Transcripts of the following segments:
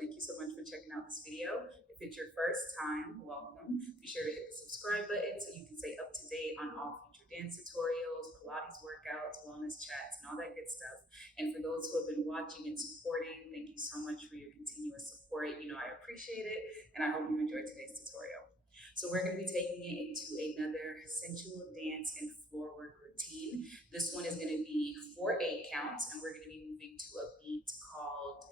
Thank you so much for checking out this video. If it's your first time, welcome. Be sure to hit the subscribe button so you can stay up to date on all future dance tutorials, Pilates workouts, wellness chats, and all that good stuff. And for those who have been watching and supporting, thank you so much for your continuous support. You know, I appreciate it, and I hope you enjoyed today's tutorial. So we're going to be taking it into another sensual dance and floor work routine. This one is going to be 4 8 counts, and we're going to be moving to a beat called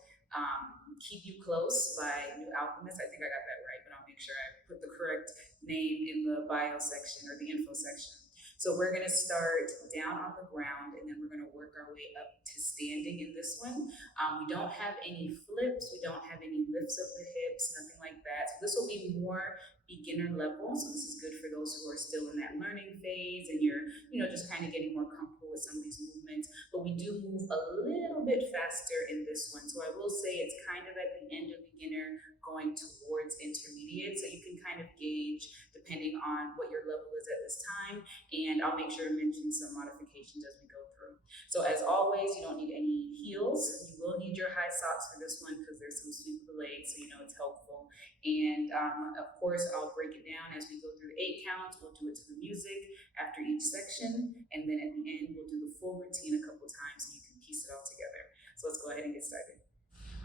Keep You Close by Nu Alkemi. I think I got that right, but I'll make sure I put the correct name in the bio section or the info section. So we're gonna start down on the ground and then we're gonna work our way up to standing in this one. We don't have any flips, we don't have any lifts of the hips, nothing like that. So this will be more beginner level. So this is good for those who are still in that learning phase and you're, just kind of getting more comfortable with some of these movements. But we do move a little bit faster in this one. So I will say it's kind of at the end of beginner going towards intermediate. So you can kind of gauge depending on what your level is at this time. And I'll make sure to mention some modifications as we go through. So as always, you don't need any heels. You will need your high socks for this one because there's some sweep of the legs, so it's helpful. And of course, I'll break it down as we go through 8 counts. We'll do it to the music after each section. And then at the end, we'll do the full routine a couple times so you can piece it all together. So let's go ahead and get started.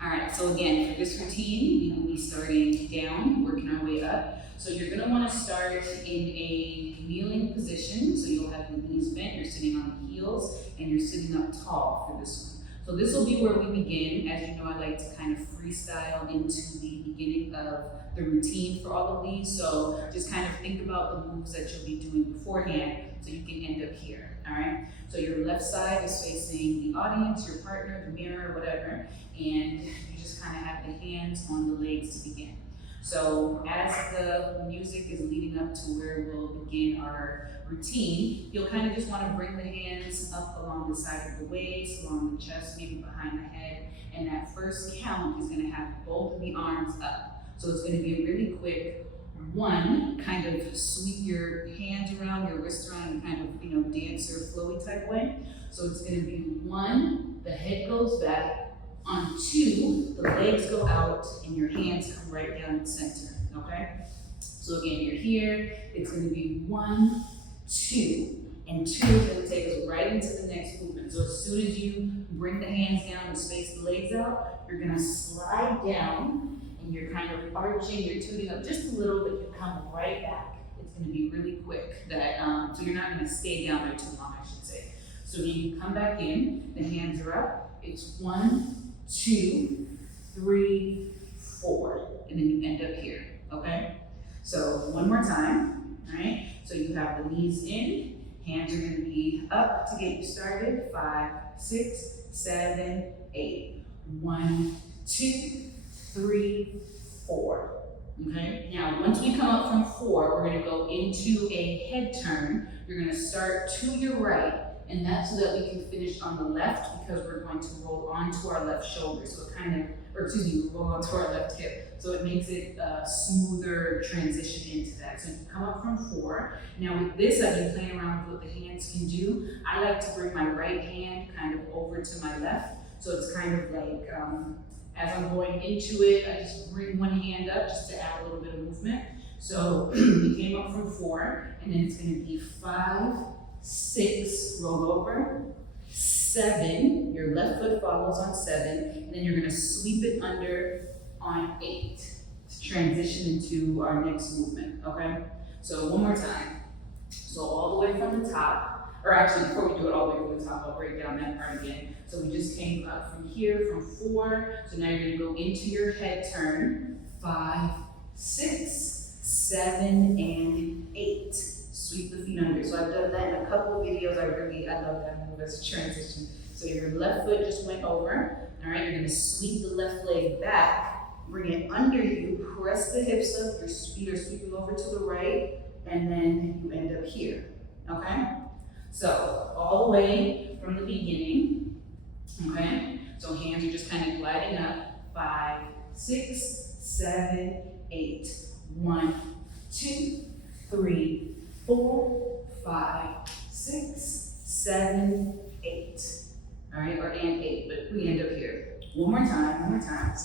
All right, so again, for this routine, we will be starting down, working our way up. So you're gonna wanna start in a kneeling position. So you'll have the knees bent, you're sitting on the heels, and you're sitting up tall for this one. So this will be where we begin. As you know, I like to kind of freestyle into the beginning of the routine for all of these. So just kind of think about the moves that you'll be doing beforehand so you can end up here, all right? So your left side is facing the audience, your partner, the mirror, whatever, and you just kind of have the hands on the legs to begin. So as the music is leading up to where we'll begin our routine, you'll kind of just want to bring the hands up along the side of the waist, along the chest, maybe behind the head, and that first count is going to have both of the arms up. So it's going to be a really quick 1, kind of sweep your hands around, your wrists around in kind of, dancer, flowy type way. So it's going to be 1, the head goes back. On 2, the legs go out and your hands come right down the center, okay? So again, you're here, it's gonna be 1, 2, and 2 is gonna take us right into the next movement. So as soon as you bring the hands down and space the legs out, you're gonna slide down and you're kind of arching, you're tooting up just a little bit, you come right back. It's gonna be really quick, so you're not gonna stay down there too long, I should say. So you come back in, the hands are up, it's 1, 2, 3, 4, and then you end up here, okay? So one more time, all right? So you have the knees in, hands are gonna be up to get you started. 5, 6, 7, 8. 1, 2, 3, 4. Okay, now once we come up from 4, we're gonna go into a head turn. You're gonna start to your right, and that's so that we can finish on the left because we're going to roll onto our left shoulder. So it roll onto our left hip. So it makes it a smoother transition into that. So you come up from 4. Now with this, I've been playing around with what the hands can do. I like to bring my right hand kind of over to my left. So it's kind of like, as I'm going into it, I just bring one hand up just to add a little bit of movement. So we came up from 4, and then it's gonna be 5, 6, roll over, 7, your left foot follows on 7, and then you're gonna sweep it under on 8. transition into our next movement, okay? So one more time. So all the way from the top, or actually before we do it all the way from the top, I'll break down that part again. So we just came up from here, from 4. So now you're gonna go into your head turn. 5, 6, 7, and 8. Sweep the feet under. So I've done that in a couple of videos. I love that move as a transition. So your left foot just went over. All right, you're gonna sweep the left leg back, bring it under you, press the hips up, your feet are sweeping over to the right, and then you end up here, okay? So all the way from the beginning, okay? So hands are just kind of gliding up. 5, 6, 7, 8. 1, 2, 3, 4, 5, 6, 7, 8. All right, or and 8, but we end up here. One more time.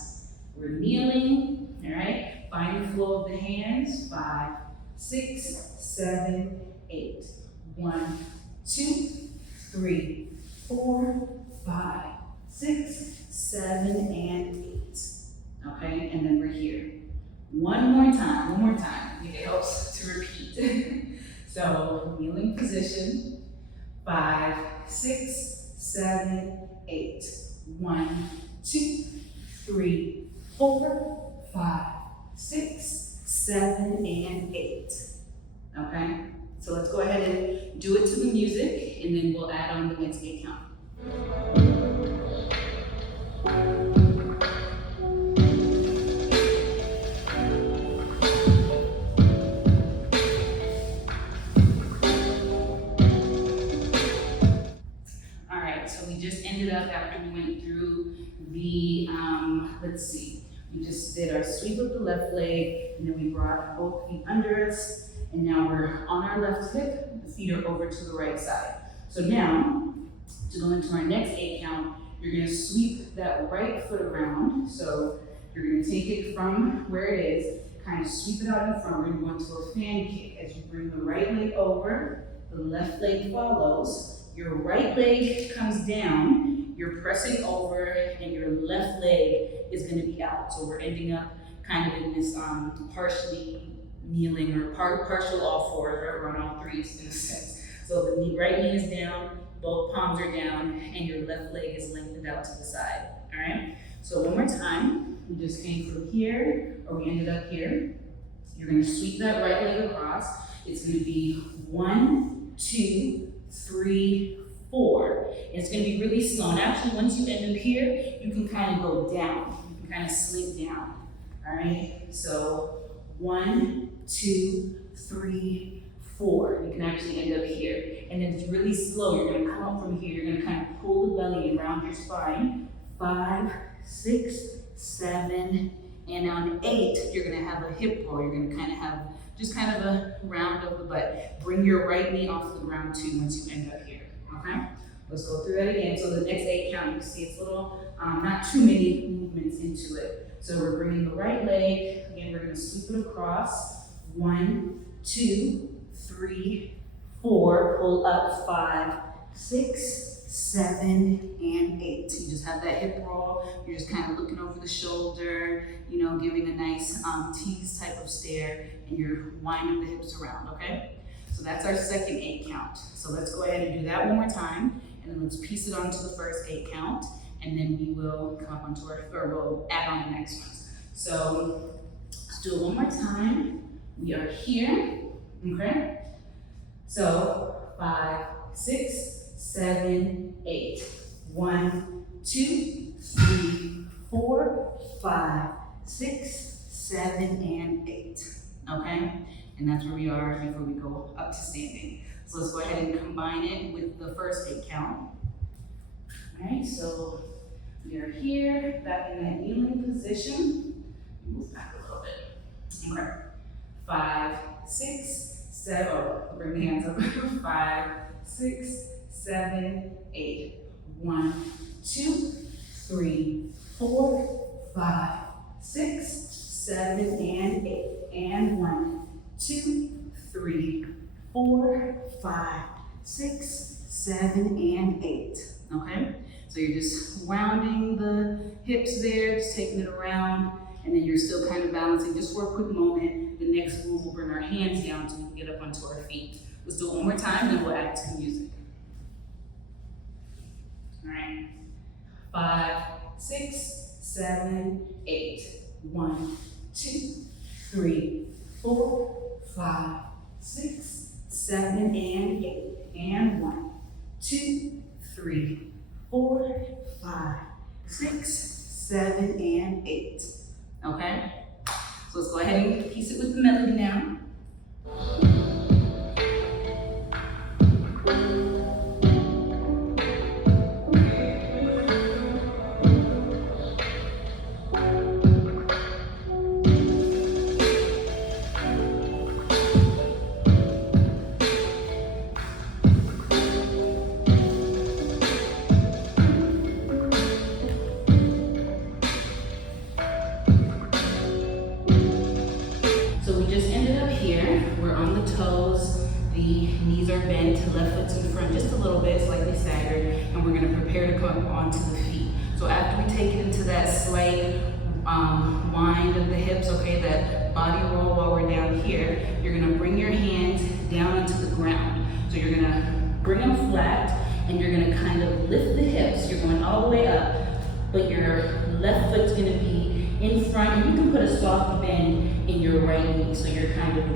We're kneeling, all right? Find the flow of the hands. 5, 6, 7, 8. 1, 2, 3, 4, 5, 6, 7, and 8. Okay, and then we're here. One more time. It helps to repeat. So, kneeling position. 5, 6, 7, 8. 1, 2, 3, 4, 5, 6, 7, and 8. Okay? So let's go ahead and do it to the music, and then we'll add on the next 8 count. All right, so we just ended up after we went through the, let's see, we just did our sweep of the left leg, and then we brought both feet under us. And now we're on our left hip, the feet are over to the right side. So now, to go into our next 8 count, you're gonna sweep that right foot around. So you're gonna take it from where it is, kind of sweep it out in front. We're gonna go into a fan kick. As you bring the right leg over, the left leg follows. Your right leg comes down, you're pressing over, and your left leg is gonna be out. So we're ending up kind of in this partially kneeling or partial all fours, right? We're on all threes in a sense. So the right knee is down, both palms are down, and your left leg is lengthened out to the side, all right? So one more time, we just came from here, or we ended up here. You're gonna sweep that right leg across. It's gonna be 1, 2, 3, 4. And it's gonna be really slow. And actually, once you end up here, you can kind of go down. You can kind of slink down, all right? So 1, 2, 3, 4. You can actually end up here. And then it's really slow. You're gonna come up from here. You're gonna kind of pull the belly around your spine. 5, 6, 7, and on 8, you're gonna have a hip roll. You're gonna kind of have just kind of a round of the butt. Bring your right knee off the ground too once you end up here, okay? Let's go through that again. So the next 8 count, you see it's little, not too many movements into it. So we're bringing the right leg, again, we're gonna sweep it across. 1, 2, 3, 4, pull up. 5, 6, 7, and 8. You just have that hip roll. You're just kind of looking over the shoulder, you know, giving a nice tease type of stare, and you're winding the hips around, okay? So that's our second 8 count. So let's go ahead and do that one more time, and then let's piece it onto the first 8 count, and then we will come up onto our, or we'll add on the next ones. So let's do it one more time. We are here, okay? So 5, 6, 7, 8. 1, 2, 3, 4, 5, 6, 7, and 8. Okay? And that's where we are before we go up to standing. So let's go ahead and combine it with the first 8 count. All right, so we are here, back in that kneeling position. Move back a little bit. Okay. 5, 6, 7, bring the hands up. 5, 6, 7, 8. 1, 2, 3, 4, 5, 6, 7, and 8. And 1, 2, 3, 4, 5, 6, 7, and 8. Okay? So you're just rounding the hips there, just taking it around. and then you're still kind of balancing just for a quick moment. The next move, we'll bring our hands down so we can get up onto our feet. Let's do it one more time, then we'll add to the music. All right, 5, 6, 7, 8. 1, 2, 3, 4, 5, 6, 7, and 8. And 1, 2, 3, 4, 5, 6, 7, and 8. Okay? So let's go ahead and piece it with the melody now. So we just ended up here. We're on the toes. The knees are bent. Left foot's in front just a little bit, slightly staggered, and we're gonna prepare to come onto the feet. So after we take it into that slight wind of the hips, okay, that body roll while we're down here, you're gonna bring your hands down onto the ground. So you're gonna bring them flat, and you're gonna kind of lift the hips. You're going all the way up, but your left foot's gonna be in front, and you can put a soft bend in your right knee, so you're kind of,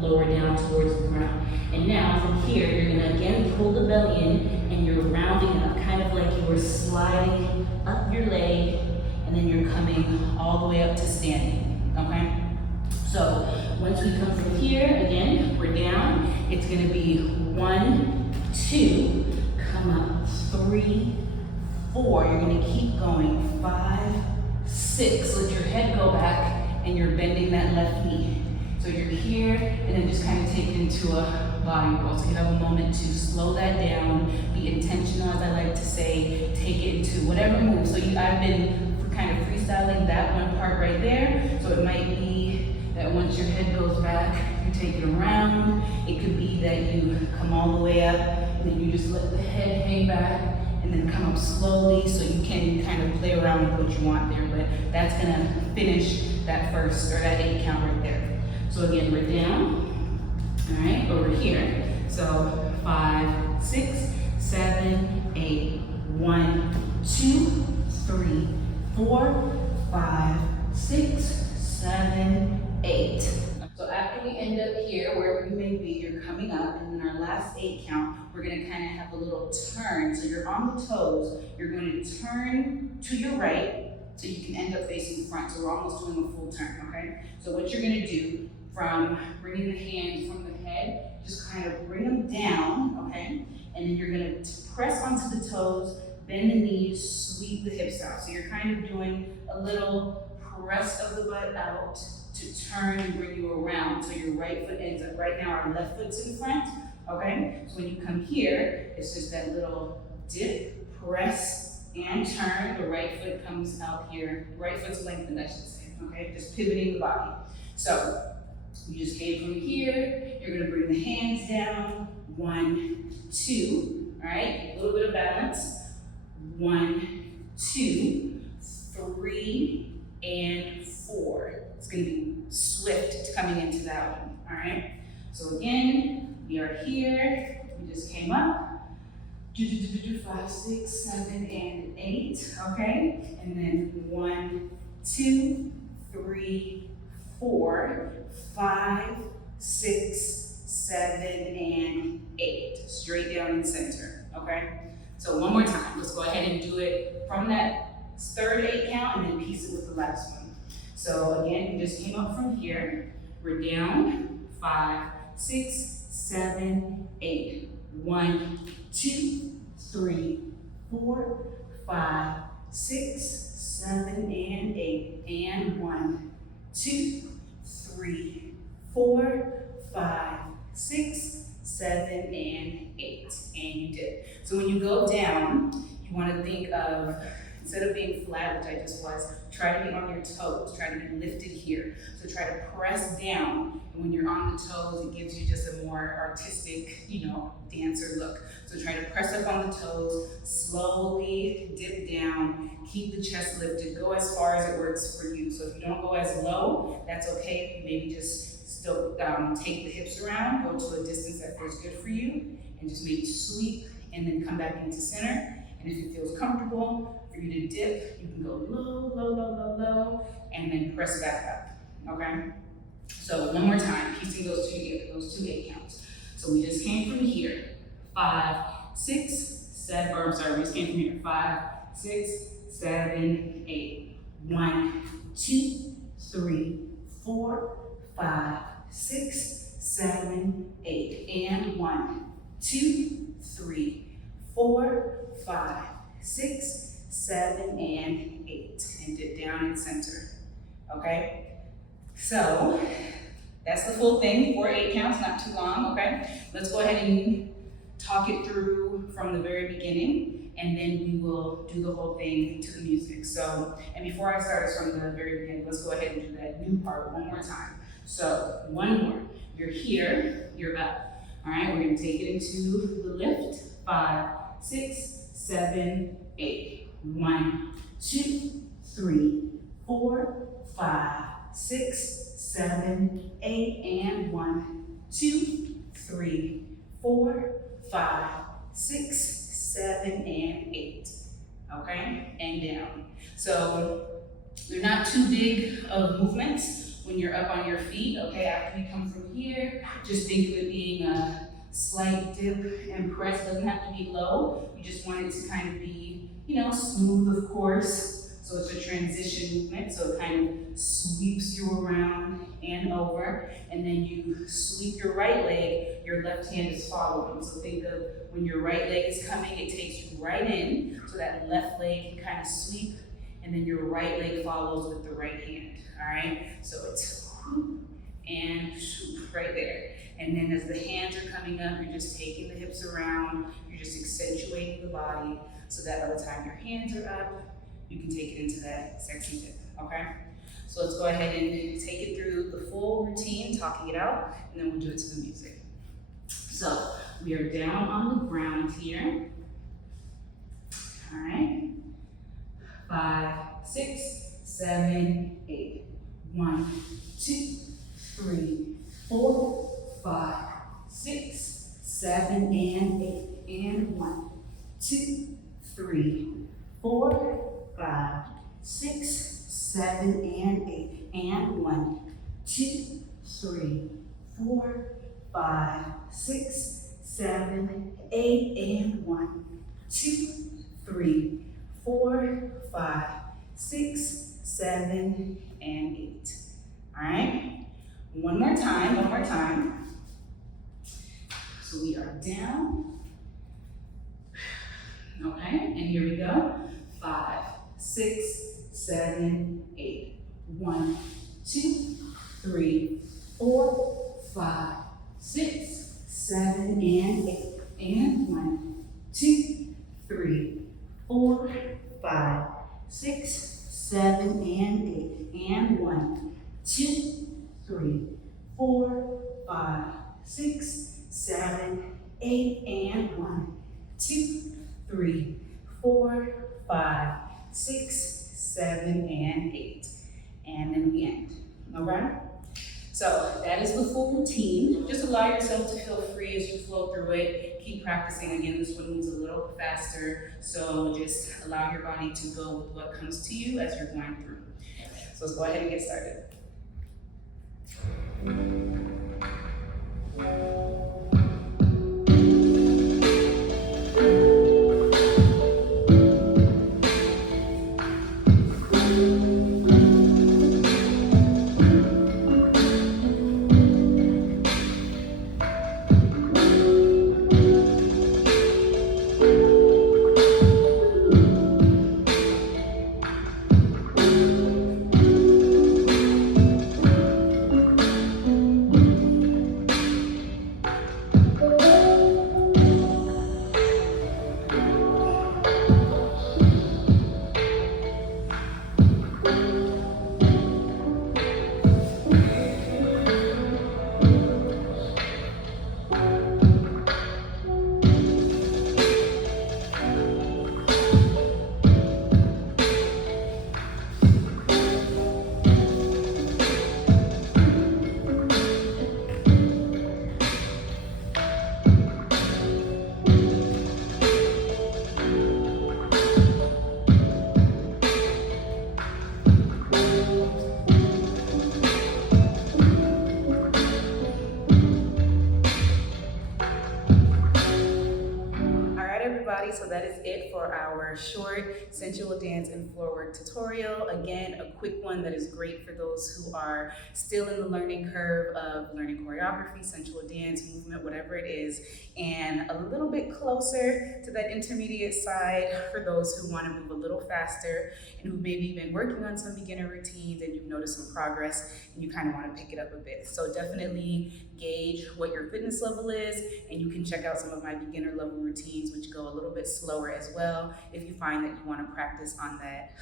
lower down towards the ground. And now from here, you're gonna again pull the belly in, and you're rounding up, kind of like you were sliding up your leg, and then you're coming all the way up to standing, okay? So once we come from here, again, we're down. It's gonna be 1, 2, come up, 3, 4. You're gonna keep going, 5, 6. Let your head go back, and you're bending that left knee. So you're here, and then just kind of take it into a body roll. So you have a moment to slow that down, be intentional, as I like to say, take it into whatever move. So I've been kind of freestyling that one part right there. So it might be that once your head goes back, you take it around. It could be that you come all the way up, and then you just let the head hang back, and then come up slowly, so you can kind of play around with what you want there, but that's gonna finish that first, or that 8 count right there. So again, we're down, all right, over here. So 5, 6, 7, 8, 1, 2, 3, 4, 5, 6, 7, 8. So after we end up here, wherever you may be, you're coming up, and then our last 8 count, we're gonna kind of have a little turn. So you're on the toes, you're going to turn to your right, so you can end up facing the front. So we're almost doing a full turn, okay? So what you're gonna do, from bringing the hands from the head, just kind of bring them down, okay? And then you're gonna press onto the toes, bend the knees, sweep the hips out. So you're kind of doing a little press of the butt out to turn and bring you around. So your right foot ends up, right now our left foot's in front, okay? So when you come here, it's just that little dip, press, and turn. The right foot comes out here. Right foot's lengthened, I should say, okay? Just pivoting the body. So you just came from here, you're gonna bring the hands down, 1, 2, all right? A little bit of balance. 1, 2, 3, and 4. It's gonna be swift coming into that one, all right? So again, we are here, we just came up, 5, 6, 7, and 8, okay? And then 1, 2, 3, 4, 5, 6, 7, and 8. Straight down in center, okay? So one more time, let's go ahead and do it from that third 8 count, and then piece it with the last one. So again, we just came up from here. We're down, 5, 6, 7, 8. 1, 2, 3, 4, 5, 6, 7, and 8. And 1, 2, 3, 4, 5, 6, 7, and 8. And you did. So when you go down, you want to think of, it's instead of being flat, which I just was, try to be on your toes, try to be lifted here. So try to press down, and when you're on the toes, it gives you just a more artistic, dancer look. So try to press up on the toes, slowly dip down, keep the chest lifted, go as far as it works for you. So if you don't go as low, that's okay. Maybe just still take the hips around, go to a distance that feels good for you, and just maybe sweep and then come back into center. And if it feels comfortable for you to dip, you can go low, low, low, low, low, and then press back up, okay? So one more time, piecing those two together, those 2 8 counts. So we just came from here, 5, 6, 7, or I'm sorry, we just came from here, 5, 6, 7, 8. 1, 2, 3, 4, 5, 6, 7, 8. And 1, 2, 3, 4, 5, 6, 7, and 8. And dip down and center, okay? So that's the full thing, 4 8 counts, not too long, okay? Let's go ahead and talk it through from the very beginning, and then we will do the whole thing to the music. So, and before I start us from the very beginning, let's go ahead and do that new part one more time. So, one more. You're here, you're up. All right, we're gonna take it into the lift. 5, 6, 7, 8. 1, 2, 3, 4, 5, 6, 7, 8, and 1, 2, 3, 4, 5, 6, 7, and 8. Okay, and down. So they're not too big of movements when you're up on your feet. Okay, after you come from here, just think of it being a slight dip and press. It doesn't have to be low. You just want it to kind of be, smooth, of course. So it's a transition movement, so it kind of sweeps you around and over, and then you sweep your right leg, your left hand is following. So think of when your right leg is coming, it takes you right in, so that left leg can kind of sweep, and then your right leg follows with the right hand, all right? So it's whoop and swoop right there. And then as the hands are coming up, you're just taking the hips around, you're just accentuating the body, so that by the time your hands are up, you can take it into that sexy dip, okay? So let's go ahead and take it through the full routine, talking it out, and then we'll do it to the music. So we are down on the ground here. All right. 5, 6, 7, 8. 1, 2, 3, 4, 5, 6, 7, and 8. And 1, 2, 3, 4, 5, 6, 7, and 8. And 1, 2, 3, 4, 5, 6, 7, 8. And 1, 2, 3, 4, 5, 6, 7, and 8. All right. One more time. So we are down. Okay, and here we go. 5, 6, 7, 8. 1, 2, 3, 4, 5, 6, 7, and 8. And 1, 2, 3, 4, 5, 6, 7, and 8. And 1, 2, 3, 4, 5, 6, 7, 8. And 1, 2, 3, 4, 5, 6, 7, and 8. And then we end. All right? So that is the full routine. Just allow yourself to feel free as you flow through it. Keep practicing. Again, this one moves a little faster, so just allow your body to go with what comes to you as you're going through. So let's go ahead and get started. so that is it for our short sensual dance and floor work tutorial. Again, a quick one that is great for those who are still in the learning curve of learning choreography, sensual dance, movement, whatever it is, and a little bit closer to that intermediate side for those who want to move a little faster and who maybe been working on some beginner routines and you've noticed some progress and you kind of want to pick it up a bit. So definitely gauge what your fitness level is, and you can check out some of my beginner level routines, which go a little bit slower as well, if you find that you want to practice on that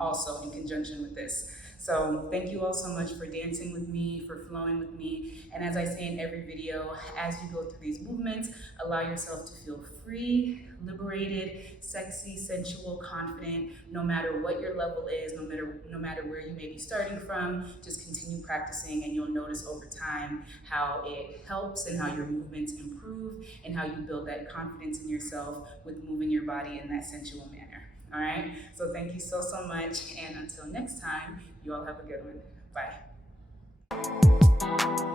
also in conjunction with this. So thank you all so much for dancing with me, for flowing with me. And as I say in every video, as you go through these movements, allow yourself to feel free, liberated, sexy, sensual, confident, no matter what your level is, no matter where you may be starting from. Just continue practicing and you'll notice over time how it helps and how your movements improve and how you build that confidence in yourself with moving your body in that sensual manner. All right, so thank you so much, and until next time, you all have a good one. Bye.